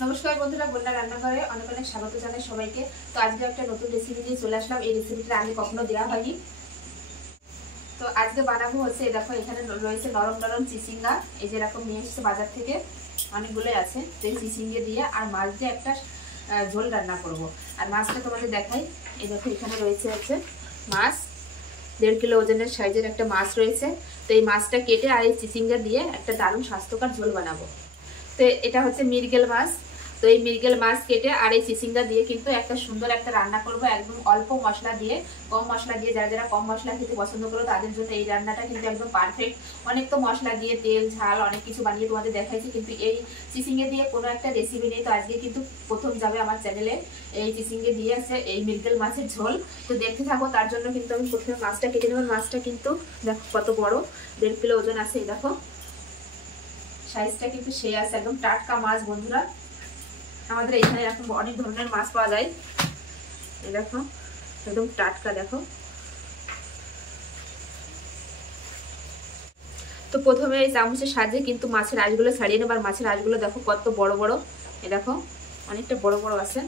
নমস্কার বন্ধুরা, বন্যা রান্নাঘরে অনেক অনেক স্বাগত জানাই সবাইকে। তো আজকে একটা নতুন রেসিপি নিয়ে চলে আসলাম। এই রেসিপিটা আগে কখনো দেওয়া হয়নি। তো আজকে বানাবো হচ্ছে, দেখো এখানে রয়েছে নরম নরম চিচিঙ্গা। এই যে এরকম নিয়ে এসেছে বাজার থেকে, অনেকগুলোই আছে। তো এই চিচিঙ্গে দিয়ে আর মাছ দিয়ে একটা ঝোল রান্না করব। আর মাছটা তোমাদের দেখাই। এই দেখো এখানে রয়েছে হচ্ছে মাছ, 1.5 কিলো ওজনের সাইজের একটা মাছ রয়েছে। তো এই মাছটা কেটে আর এই চিচিঙ্গা দিয়ে একটা দারুণ স্বাস্থ্যকর ঝোল বানাবো। তো এটা হচ্ছে মৃগেল মাছ। তো এই মৃগেল মাছ কেটে আর এই চিচিঙ্গা দিয়ে কিন্তু একটা সুন্দর একটা রান্না করব, একদম অল্প মশলা দিয়ে, কম মশলা দিয়ে। যারা যারা কম মশলা খেতে পছন্দ করো তাদের জন্য এই রান্নাটা কিন্তু একদম পারফেক্ট। অনেক তো মশলা দিয়ে তেল ঝাল অনেক কিছু বানিয়ে তোমাদের দেখাইছি, কিন্তু এই চিচিঙ্গে দিয়ে কোনো একটা রেসিপি নেই। তো আজকে কিন্তু প্রথম যাবে আমার চ্যানেলে এই চিচিঙ্গে দিয়ে আছে এই মৃগেল মাছের ঝোল। তো দেখতে থাকো। তার জন্য কিন্তু আমি প্রথমে মাছটা কেটে নেব। মাছটা কিন্তু দেখো কত বড়, 1.5 কিলো ওজন আছে। এই দেখো সাইজটা কিন্তু সেই আছে, একদম টাটকা মাছ বন্ধুরা। আমাদের এখানে এরকম অনেক ধরনের মাছ পাওয়া যায়। এই দেখো একদম টাটকা। দেখো তো প্রথমে এই চামচের সাহায্যে কিন্তু মাছের আঁশগুলো ছাড়িয়ে নেব। আর মাছের আঁশগুলো দেখো কত বড় বড়। এই দেখো অনেকটা বড় বড় আছে।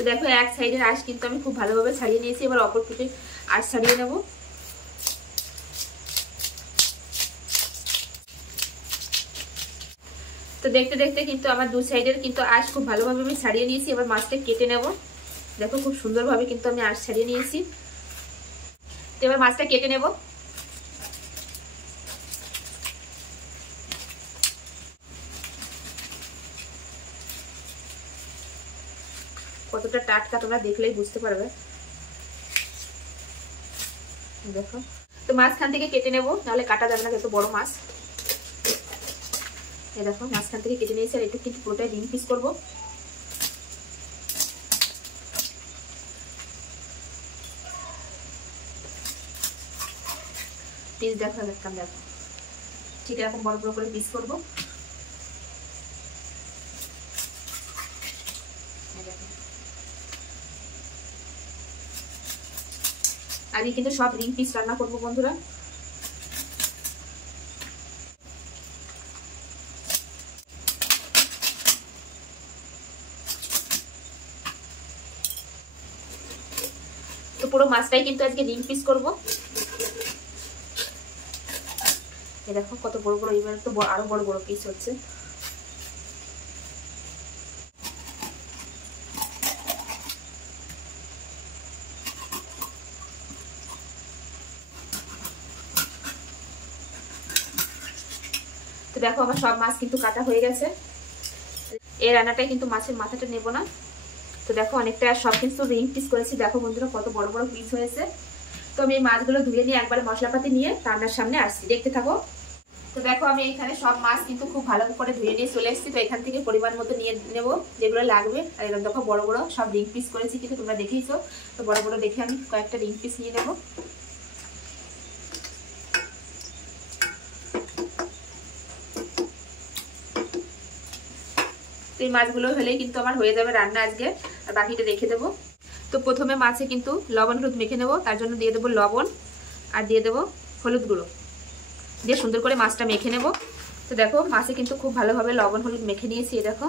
তো দেখো এক সাইডের আঁশ কিন্তু আমি খুব ভালোভাবে ছাড়িয়ে নিয়েছি। এবার অপর পিঠে আঁশ ছাড়িয়ে নেব। তো দেখতে দেখতে কিন্তু আমার দু সাইডের কিন্তু আঁশ খুব ভালোভাবে আমি ছাড়িয়ে নিয়েছি। এবার মাছটা কেটে নেব। দেখো খুব সুন্দরভাবে কিন্তু আমি আঁশ ছাড়িয়ে নিয়েছি। তো এবার মাছটা কেটে নেব। কতটা টাটকা তোমরা দেখলেই বুঝতে পারবে। দেখো তো মাঝখান থেকে কেটে নেব, নাহলে কাটা যাবে না, যেহেতু বড় মাছ। এই দেখো মাঝখান থেকে কেটে নিয়েছি। আর একটু কিন্তু পুরোটাই রিং পিস করবো। পিস দেখো একদম, দেখো ঠিক এরকম বড় বড় করে পিস করবো। আজকে কিন্তু সব রিং পিস রান্না করবো বন্ধুরা। তো পুরো মাছটাই কিন্তু আজকে রিং পিস করবো। এই দেখো কত বড় বড়, এবার তো আরো বড় বড় পিস হচ্ছে। তো দেখো আমার সব মাছ কিন্তু কাটা হয়ে গেছে। এই রান্নাটাই কিন্তু মাছের মাথাটা নেব না। তো দেখো অনেকটা সব কিন্তু রিং পিস করেছি। দেখো বন্ধুরা কত বড় বড় পিস হয়েছে। তো আমি এই মাছগুলো ধুয়ে নিয়ে একবারে মশলাপাতি নিয়ে রান্নার সামনে আসছি, দেখতে থাকো। তো দেখো আমি এখানে সব মাছ কিন্তু খুব ভালো করে ধুয়ে নিয়ে চলে এসেছি। তো এখান থেকে পরিমাণ মতো নিয়ে নেবো যেগুলো লাগবে। আর এরকম দেখো বড় বড় সব রিং পিস করেছি, কিন্তু তোমরা দেখেইছো। তো বড় বড় দেখে আমি কয়েকটা রিং পিস নিয়ে নেবো। তো এই মাছগুলো হলেই কিন্তু আমার হয়ে যাবে রান্না আজকে। আর বাকিটা রেখে দেবো। তো প্রথমে মাছে কিন্তু লবণ হলুদ মেখে নেবো। তার জন্য দিয়ে দেবো লবণ আর দিয়ে দেবো হলুদ গুঁড়ো, দিয়ে সুন্দর করে মাছটা মেখে নেব। তো দেখো মাছে কিন্তু খুব ভালোভাবে লবণ হলুদ মেখে নিয়েছি। দেখো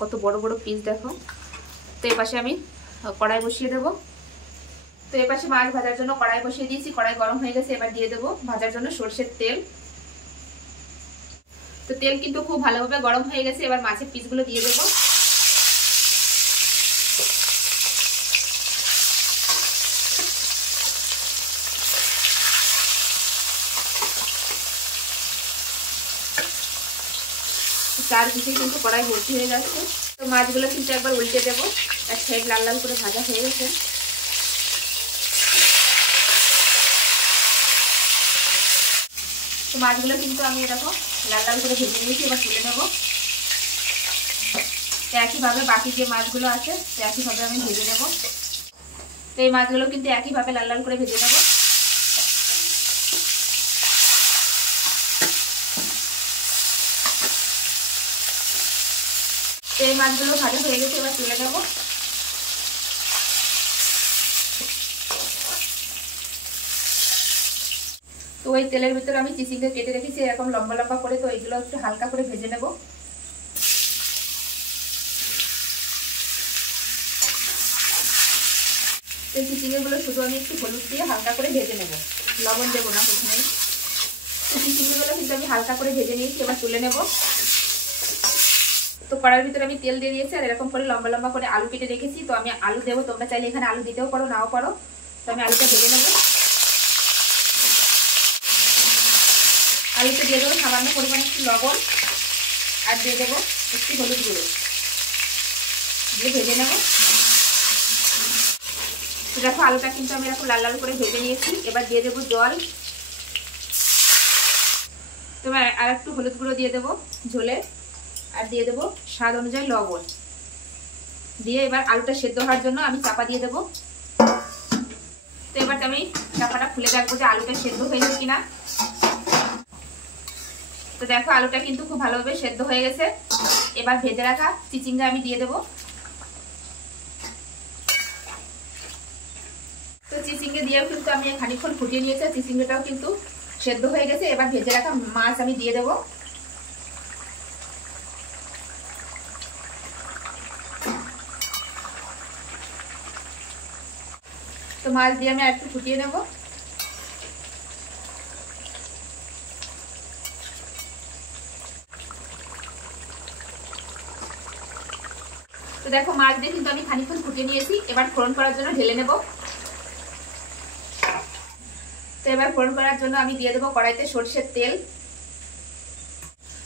কত বড় বড় পিস দেখো। তো এপাশে আমি কড়াই বসিয়ে দেবো। তো এপাশে মাছ ভাজার জন্য কড়াই বসিয়ে দিয়েছি। কড়াই গরম হয়ে গেছে। এবার দিয়ে দেবো ভাজার জন্য সরষের তেল। তো তেল কিন্তু খুব ভালোভাবে গরম হয়ে গেছে। এবার মাছের পিসগুলো দিয়ে দেবো। চারদিকে কিন্তু কড়াই ভর্তি হয়ে যাচ্ছে। তো মাছগুলো কিন্তু একবার উল্টে দেবো। এক সাইড লাল লাল করে ভাজা হয়ে গেছে। তো মাছগুলো কিন্তু আমি এরকম লাল লাল করে ভেজে নিয়েছি। এবার তুলে নেবো। তো একইভাবে বাকি যে মাছগুলো আছে একইভাবে আমি ভেজে নেব। তো এই মাছগুলো কিন্তু একইভাবে লাল লাল করে ভেজে নেব। তো এই মাছগুলো ভাজা হয়ে গেছে। এবার তুলে নেব। তো ওই তেলের ভিতরে আমি চিচিঙ্গা কেটে রেখেছি এরকম লম্বা লম্বা করে, তো এইগুলো একটু হালকা করে ভেজে নেব। এই চিচিঙ্গাগুলো শুধু আমি একটু হলুদ দিয়ে হালকা করে ভেজে নেব, লবণ দেবো না প্রথমেই। তো চিচিঙ্গাগুলো কিন্তু আমি হালকা করে ভেজে নিয়েছি, এবার তুলে নেব। তো কড়াইয়ের ভিতরে আমি তেল দিয়ে দিয়েছি আর এরকম করে লম্বা লম্বা করে আলু কেটে রেখেছি। তো আমি আলু দেবো, তোমরা চাইলে এখানে আলু দিতেও পারো নাও পারো। তো আমি আলুটা ভেজে নেব। আলুতে দিয়ে দেবো সামান্য পরিমাণে একটু লবণ আর দিয়ে দেবো একটু হলুদ গুঁড়ো দিয়ে ভেজে নেব। তো দেখো আলুটা কিন্তু আমি এরকম লাল লাল করে ভেজে নিয়েছি। এবার দিয়ে দেবো জল, তোমার আর একটু হলুদ গুঁড়ো দিয়ে দেবো ঝোলে, আর দিয়ে দেবো স্বাদ অনুযায়ী লবণ দিয়ে এবার আলুটা সেদ্ধ হওয়ার জন্য আমি চাপা দিয়ে দেবো। তো এবার আমি চাপাটা খুলে দেখবো যে আলুটা সেদ্ধ হয়েছে কিনা। তো দেখো আলুটা কিন্তু খুব ভালোভাবে সেদ্ধ হয়ে গেছে। এবার ভেজে রাখা চিচিঙ্গা আমি দিয়ে দেবো। তো চিচিঙ্গা দিয়েও কিন্তু আমি খানিকক্ষণ ফুটিয়ে নিয়েছি, চিচিঙ্গাটাও কিন্তু সেদ্ধ হয়ে গেছে। এবার ভেজে রাখা মাছ আমি দিয়ে দেবো। তো মাছ দিয়ে আমি একটু ফুটিয়ে নেব। তো দেখো মাছ দিয়ে কিন্তু আমি খানিকক্ষণ ফুটিয়ে নিয়েছি। এবার ফোড়ন করার জন্য ঢেলে নেব। তো এবার ফোড়ন করার জন্য আমি দিয়ে দেবো কড়াইতে সরষের তেল।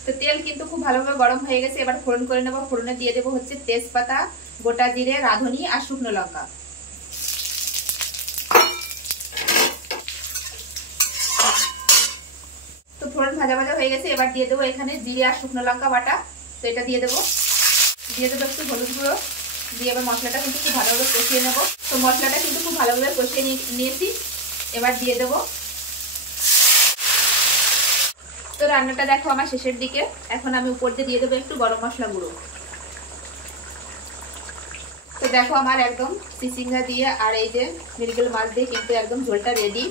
তো তেল কিন্তু খুব ভালোভাবে গরম হয়ে গেছে। এবার ফোড়ন করে নেব। ফোড়নে দিয়ে দেবো হচ্ছে তেজপাতা, গোটা জিরে, রাঁধুনি আর শুকনো লঙ্কা। তো ফোড়ন ভাজা ভাজা হয়ে গেছে। এবার দিয়ে দেবো এখানে জিরে আর শুকনো লঙ্কা বাটা। তো এটা দিয়ে দেবো একটু হলুদ গুঁড়ো দিয়ে এবার মশলাটা কিন্তু খুব ভালোভাবে কষিয়ে নেব। তো মশলাটা কিন্তু খুব ভালোভাবে কষিয়ে নিয়েছি। এবার দিয়ে দেবো। তো রান্নাটা দেখো আমার শেষের দিকে। এখন আমি উপর দিয়ে দেবো একটু গরম মশলা গুঁড়ো। তো দেখো আমার একদম চিচিঙ্গা দিয়ে আর এই যে মৃগেল মাছ দিয়ে কিন্তু একদম ঝোলটা রেডি।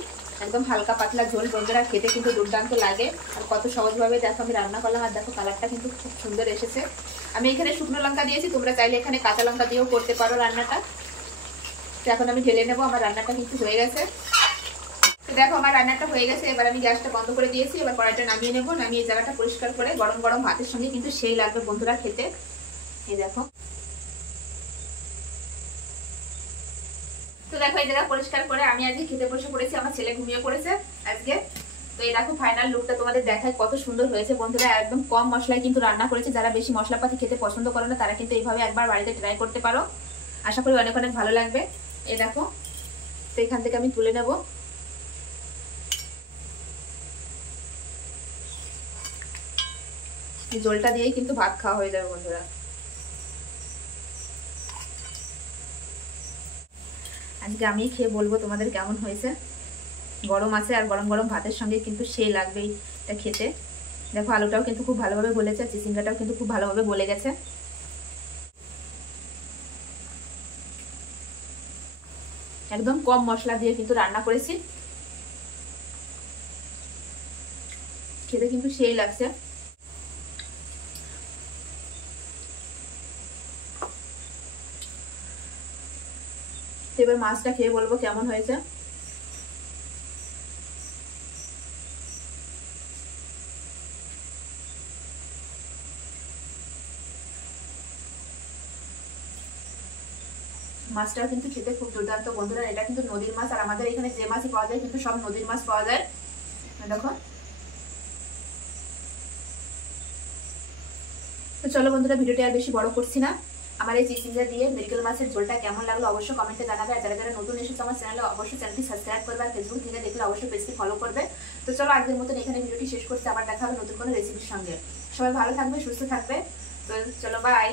একদম হালকা পাতলা ঝোল, বন্ধুরা খেতে কিন্তু দুর্দান্ত লাগে। আর কত সহজভাবে দেখো আমি রান্না করলাম। আর দেখো কালারটা কিন্তু খুব সুন্দর এসেছে। আমি এখানে শুকনো লঙ্কা দিয়েছি, তোমরা চাইলে এখানে কাঁচা লঙ্কা দিয়েও করতে পারো রান্নাটা। তো এখন আমি ঢেলে নেবো। আমার রান্নাটা কিন্তু হয়ে গেছে। তো দেখো আমার রান্নাটা হয়ে গেছে। এবার আমি গ্যাসটা বন্ধ করে দিয়েছি। এবার কড়াইটা নামিয়ে নেবো। নামিয়ে জায়গাটা পরিষ্কার করে গরম গরম ভাতের সঙ্গে কিন্তু সেই লাগবে বন্ধুরা খেতে। এই দেখো। তো দেখো এই জায়গা পরিষ্কার করে আমি আজকে খেতে বসে পড়েছি। আমার ছেলে ঘুমিয়ে পড়েছে আজকে। তো এই দেখো ফাইনাল লুকটা তোমাদের দেখায় কত সুন্দর হয়েছে বন্ধুরা। একদম কম মশলায় কিন্তু রান্না করেছে। যারা বেশি মশলাপাতি খেতে পছন্দ করে না তারা কিন্তু এইভাবে একবার বাড়িতে ট্রাই করতে পারো। আশা করি অনেক অনেক ভালো লাগবে। এই দেখো। তো এখান থেকে আমি তুলে নেব। জলটা দিয়েই কিন্তু ভাত খাওয়া হয়ে যাবে বন্ধুরা। আজকে আমি খেয়ে বলবো তোমাদের কেমন হয়েছে। গরম আছে আর গরম গরম ভাতের সঙ্গে কিন্তু সেই লাগবে এটা খেতে। দেখো আলুটাও কিন্তু খুব ভালোভাবে গলেছে, চিচিঙ্গাটাও কিন্তু খুব ভালোভাবে গলে গেছে। একদম কম মশলা দিয়ে কিন্তু রান্না করেছি। খেতে কিন্তু সেই লাগছে। এবার মাছটা খেয়ে বলবো কেমন হয়েছে। মাছটাও কিন্তু খেতে খুব দুর্দান্ত বন্ধুরা। এটা কিন্তু নদীর মাছ। আর আমাদের এখানে যে মাছই পাওয়া যায় কিন্তু সব নদীর মাছ পাওয়া যায়। দেখো। তো চলো বন্ধুরা ভিডিওটি আর বেশি বড় করছি না। আমার এই চিচিঙ্গা দিয়ে মৃগেল মাছের ঝোলটা কেমন লাগলো অবশ্যই কমেন্টে জানাবে। আর যারা যারা নতুন এসেছে আমার চ্যানেলে অবশ্যই চ্যানেলটি সাবস্ক্রাইব করবে। আর ফেসবুক থেকে দেখলে অবশ্যই পেজটি ফলো করবে। তো চলো আজকের মতন এখানে ভিডিওটি শেষ করছি। আবার দেখা হবে নতুন কোনো রেসিপির সঙ্গে। সবাই ভালো থাকবে, সুস্থ থাকবে। তো চলো বাই।